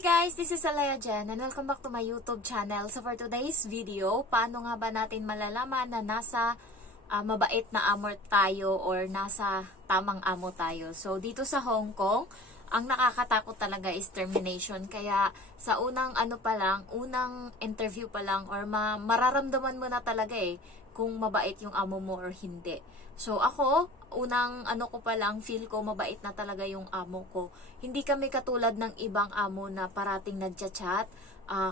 Hi guys, this is Alea Jen and welcome back to my YouTube channel. So for today's video, paano nga ba natin malalaman na nasa mabait na amo tayo or nasa tamang amo tayo? So dito sa Hong Kong, ang nakakatakot talaga is termination. Kaya sa unang unang interview pa lang or mararamdaman mo na talaga kung mabait yung amo mo or hindi. So ako, unang ko pa lang, feel ko mabait na talaga yung amo ko. Hindi kami katulad ng ibang amo na parating nagchat-chat.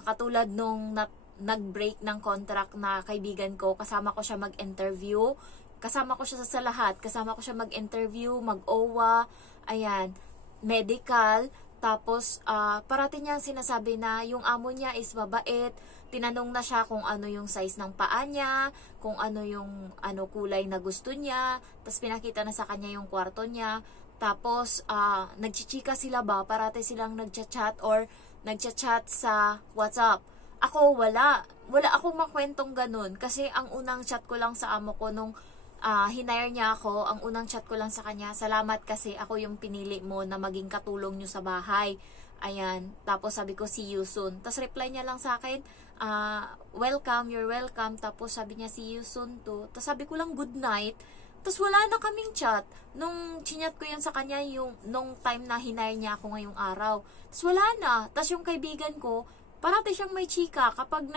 Katulad nung nag-break ng contract na kaibigan ko, kasama ko siya mag-interview. Kasama ko siya sa lahat. Kasama ko siya mag-interview, mag-OWA, ayan, medical. Tapos, parating niya sinasabi na yung amo niya is mabait. Tinanong na siya kung ano yung size ng paa niya, kung ano yung kulay na gusto niya. Tapos pinakita na sa kanya yung kwarto niya. Tapos, nagchichika sila ba? Parati silang nagchat-chat or nagchat-chat sa WhatsApp. Ako, wala. Wala akong makwentong ganun. Kasi ang unang chat ko lang sa amo ko nung hinire niya ako, ang unang chat ko lang sa kanya, salamat kasi ako yung pinili mo na maging katulong nyo sa bahay. Ayan. Tapos sabi ko, see you soon. Tapos reply niya lang sa akin, welcome, you're welcome. Tapos sabi niya, see you soon too. Tapos sabi ko lang, good night. Tapos wala na kaming chat. Nung chinyat ko yan sa kanya, nung time na hinire niya ako ngayong araw. Tapos wala na. Tapos yung kaibigan ko, parati siyang may chika. Kapag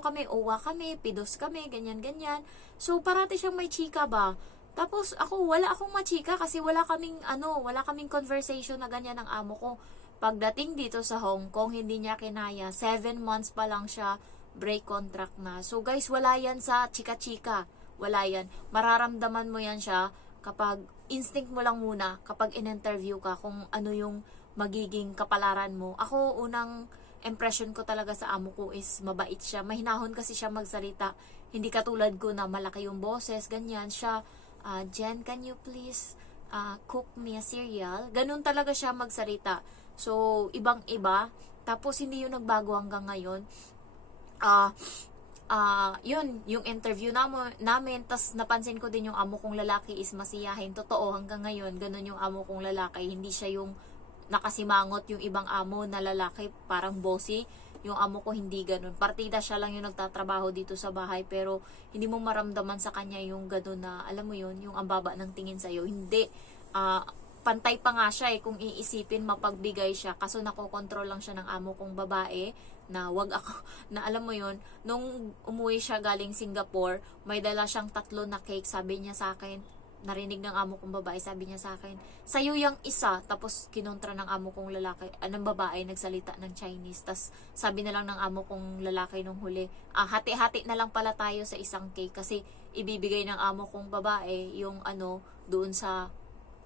kami, OWA kami, pidos kami, ganyan-ganyan. So, parati siyang may chika ba? Tapos, ako, wala akong machika kasi wala kaming conversation na ganyan ng amo ko. Pagdating dito sa Hong Kong, hindi niya kinaya. 7 months pa lang siya, break contract na. So, guys, wala yan sa chika-chika. Wala yan. Mararamdaman mo yan siya kapag instinct mo lang muna, kapag in-interview ka, kung ano yung magiging kapalaran mo. Ako, unang impression ko talaga sa amo ko is mabait siya. Mahinahon kasi siya magsalita. Hindi katulad ko na malaki yung boses, ganyan siya. Jen, can you please cook me a cereal? Ganun talaga siya magsalita. So, ibang-iba. Tapos, hindi yung nagbago hanggang ngayon. Yun, yung interview namin, tas napansin ko din yung amo kong lalaki is masiyahin. Totoo, hanggang ngayon, ganun yung amo kong lalaki. Hindi siya yung nakasimangot yung ibang amo na lalaki, parang bossy. Yung amo ko hindi ganun. Partida siya lang yung nagtatrabaho dito sa bahay, pero hindi mo maramdaman sa kanya yung ganun na, alam mo yun, yung ang baba ng tingin sa'yo. Hindi. Pantay pa nga siya kung iisipin, mapagbigay siya. Kaso nakokontrol lang siya ng amo kong babae, na wag ako, na alam mo yun, nung umuwi siya galing Singapore, may dala siyang 3 na cake, sabi niya sa akin, narinig ng amo kong babae, sabi niya sa akin, sa'yo yung isa. Tapos kinontra ng amo kong lalaki, ng babae, nagsalita ng Chinese. Tapos sabi na lang ng amo kong lalaki nung huli, hati-hati na lang pala tayo sa isang cake kasi ibibigay ng amo kong babae yung doon sa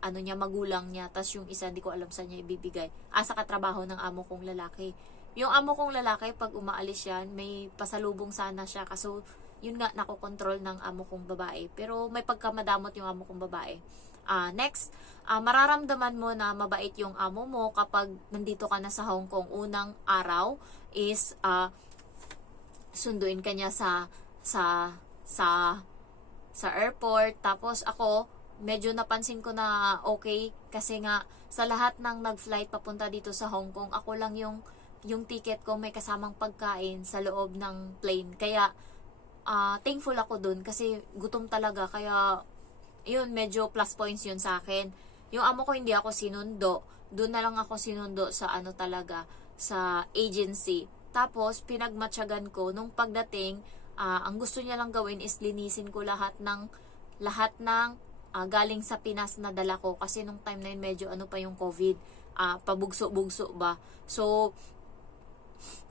niya, magulang niya. Tapos yung isa, hindi ko alam saan niya ibibigay. Sa katrabaho ng amo kong lalaki. Yung amo kong lalaki, pag umaalis yan, may pasalubong sana siya. Kaso yun nga, nakokontrol ng amo kong babae. Pero may pagkamadamot yung amo kong babae. Next, mararamdaman mo na mabait yung amo mo kapag nandito ka na sa Hong Kong. Unang araw is sunduin ka niya sa airport. Tapos ako, medyo napansin ko na okay. Kasi nga, sa lahat ng nag-flight papunta dito sa Hong Kong, ako lang yung ticket ko may kasamang pagkain sa loob ng plane. Kaya, thankful ako dun kasi gutom talaga. Kaya, yun, medyo plus points yun sa akin. Yung amo ko hindi ako sinundo. Doon na lang ako sinundo sa sa agency. Tapos, pinagmatyagan ko, nung pagdating, ang gusto niya lang gawin is linisin ko lahat ng galing sa Pinas na dala ko. Kasi nung time na yun, medyo pa yung COVID. Pabugso-bugso ba. So,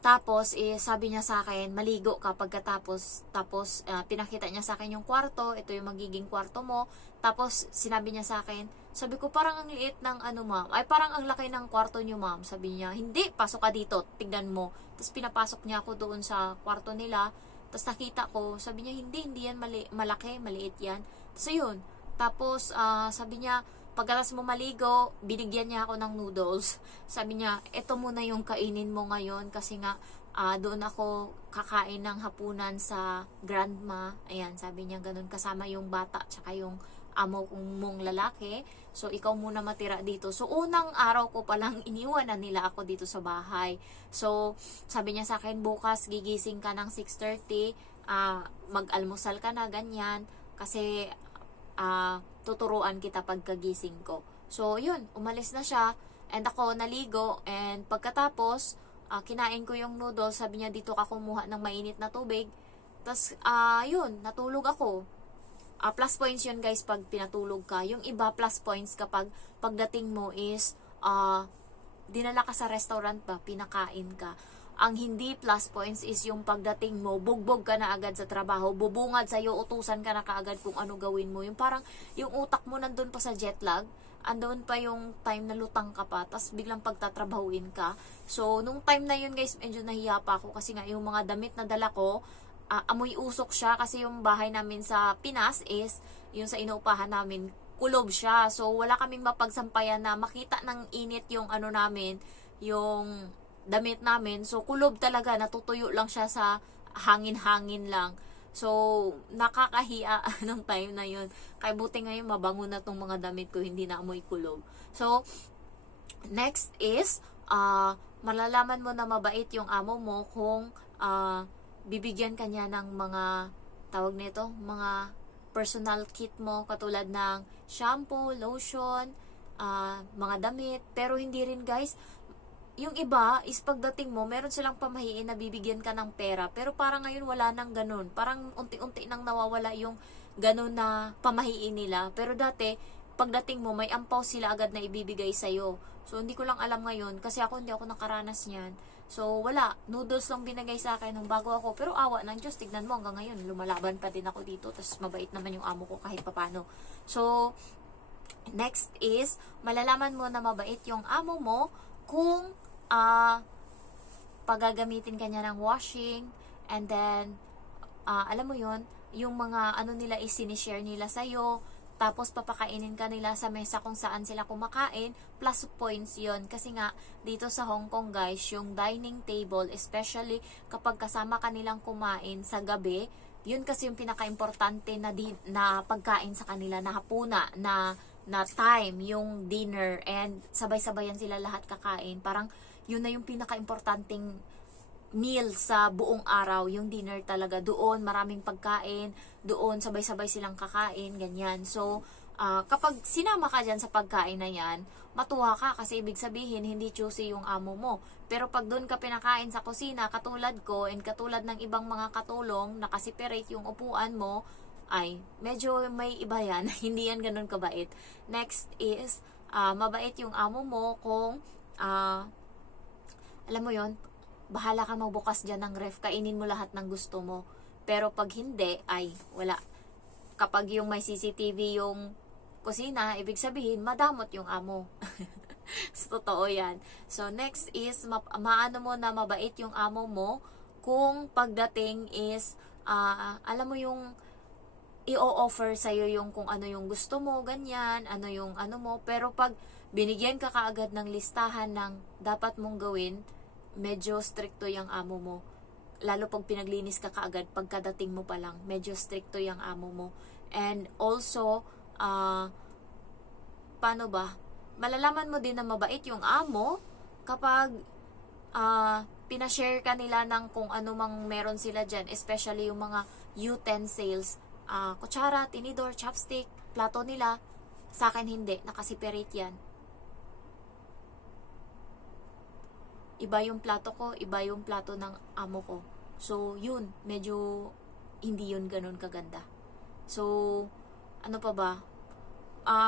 tapos, sabi niya sa akin, maligo ka pagkatapos. Tapos, pinakita niya sa akin yung kwarto. Ito yung magiging kwarto mo. Tapos, sinabi niya sa akin, sabi ko, parang ang liit ng ma'am. Ay, parang ang laki ng kwarto niyo, ma'am. Sabi niya, hindi, pasok ka dito. Tignan mo. Tapos, pinapasok niya ako doon sa kwarto nila. Tapos, nakita ko, sabi niya, hindi yan malaki, maliit yan. Tapos, yun. Tapos, sabi niya, pagkatapos mo maligo, binigyan niya ako ng noodles. Sabi niya, ito muna yung kainin mo ngayon kasi nga doon ako kakain ng hapunan sa grandma. Ayan, sabi niya ganun, kasama yung bata tsaka yung amo mong lalaki. So, ikaw muna matira dito. So, unang araw ko palang iniwanan nila ako dito sa bahay. So, sabi niya sa akin, bukas gigising ka ng 6:30, mag-almusal ka na, ganyan. Kasi, tuturuan kita pagkagising ko. So, yun, umalis na siya. And ako, naligo. And pagkatapos, kinain ko yung noodles. Sabi niya, dito ka kumuha ng mainit na tubig. Tapos, yun, natulog ako. Plus points yun guys pag pinatulog ka. Yung iba, plus points kapag pagdating mo is, dinala ka sa restaurant ba, pinakain ka. Ang hindi plus points is yung pagdating mo, bugbog ka na agad sa trabaho, bubungad sa'yo, utusan ka na kaagad kung ano gawin mo. Yung parang, yung utak mo nandun pa sa jet lag, andun pa yung time na lutang ka pa, tas biglang pagtatrabahuin ka. So, nung time na yun guys, medyo nahiya pa ako kasi nga yung mga damit na dala ko, amoy usok siya kasi yung bahay namin sa Pinas is, yung sa inuupahan namin, kulob siya. So, wala kaming mapagsampayan na makita ng init yung ano namin, yung damit namin. So, kulob talaga, natutuyo lang siya sa hangin-hangin lang. So, nakakahiya ng time na yun. Kaya buti ngayon mabango na tong mga damit ko, hindi na amoy kulob. So, next is, malalaman mo na mabait yung amo mo kung bibigyan ka niya ng mga, tawag nito, mga personal kit mo, katulad ng shampoo, lotion, mga damit. Pero hindi rin guys, yung iba is pagdating mo, meron silang pamahiin na bibigyan ka ng pera. Pero parang ngayon wala nang ganun. Parang unti-unti nang nawawala yung ganun na pamahiin nila. Pero dati, pagdating mo, may ampaw sila agad na ibibigay sa'yo. So, hindi ko lang alam ngayon kasi hindi ako nakaranas niyan. So, wala. Noodles lang binigay sa akin nung bago ako. Pero awa ng Diyos, tignan mo hanggang ngayon, lumalaban pa din ako dito. Tapos mabait naman yung amo ko kahit papano. So, next is, malalaman mo na mabait yung amo mo kung pagagamitin ka niya ng washing, and then alam mo yon, yung mga ano nila is sinishare nila sa'yo, tapos papakainin ka nila sa mesa kung saan sila kumakain, plus points yon. Kasi nga dito sa Hong Kong guys, yung dining table, especially kapag kasama ka nilang kumain sa gabi, yun kasi yung pinaka-importante na pagkain sa kanila, na hapuna, na time, yung dinner, and sabay-sabayan sila lahat kakain. Parang yun na yung pinaka-importanting meal sa buong araw, yung dinner talaga. Doon, maraming pagkain, doon, sabay-sabay silang kakain, ganyan. So, kapag sinama ka dyan sa pagkain na yan, matuwa ka kasi ibig sabihin, hindi choosy yung amo mo. Pero pag doon ka pinakain sa kusina, katulad ko, and katulad ng ibang mga katulong, nakasiperate yung upuan mo, ay, medyo may iba yan. Hindi yan ganun kabait. Next is, mabait yung amo mo kung, alam mo yon, bahala ka magbukas dyan ng ref, kainin mo lahat ng gusto mo. Pero pag hindi, ay wala. Kapag yung may CCTV yung kusina, ibig sabihin, madamot yung amo. So, totoo yan. So, next is, maano mo na mabait yung amo mo kung pagdating is, alam mo yung i-offer sa'yo yung kung ano yung gusto mo, ganyan, ano yung ano mo. Pero pag binigyan ka kaagad ng listahan ng dapat mong gawin, medyo stricto yung amo mo. Lalo pag pinaglinis ka kaagad, pagkadating mo pa lang, medyo stricto yung amo mo. And also, paano ba? Malalaman mo din na mabait yung amo kapag pinashare ka nila ng kung ano mang meron sila dyan, especially yung mga utensils, kutsara, tinidor, chopstick, plato nila. Sa akin hindi, nakasiperate yan. Iba yung plato ko, iba yung plato ng amo ko. So, yun, medyo hindi yun ganun kaganda. So, ano pa ba?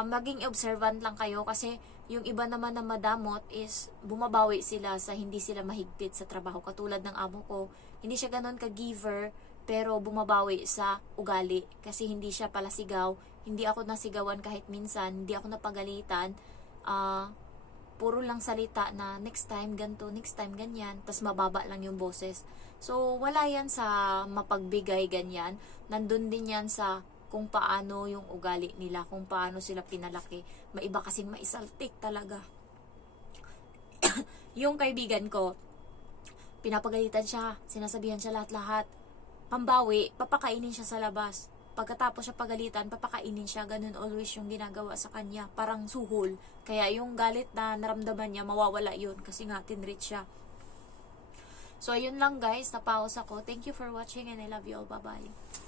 Maging observant lang kayo kasi yung iba naman na madamot is bumabawi sila sa hindi sila mahigpit sa trabaho. Katulad ng amo ko, hindi siya ganun ka-giver, pero bumabawi sa ugali kasi hindi siya pala sigaw. Hindi ako nasigawan kahit minsan, hindi ako napagalitan. Puro lang salita na next time ganito, next time ganyan, tas mababa lang yung boses. So, wala yan sa mapagbigay ganyan. Nandun din yan sa kung paano yung ugali nila, kung paano sila pinalaki. Maiba kasing maisaltik talaga. Yung kaibigan ko, pinapagalitan siya, sinasabihan siya lahat-lahat. Pambawi, papakainin siya sa labas. pagkatapos siya pagalitan, papakainin siya. Ganun always yung ginagawa sa kanya. Parang suhol. Kaya yung galit na naramdaman niya, mawawala yun. Kasi nga, tinreat siya. So, ayun lang guys. Napause ako. Thank you for watching and I love you all. Bye-bye.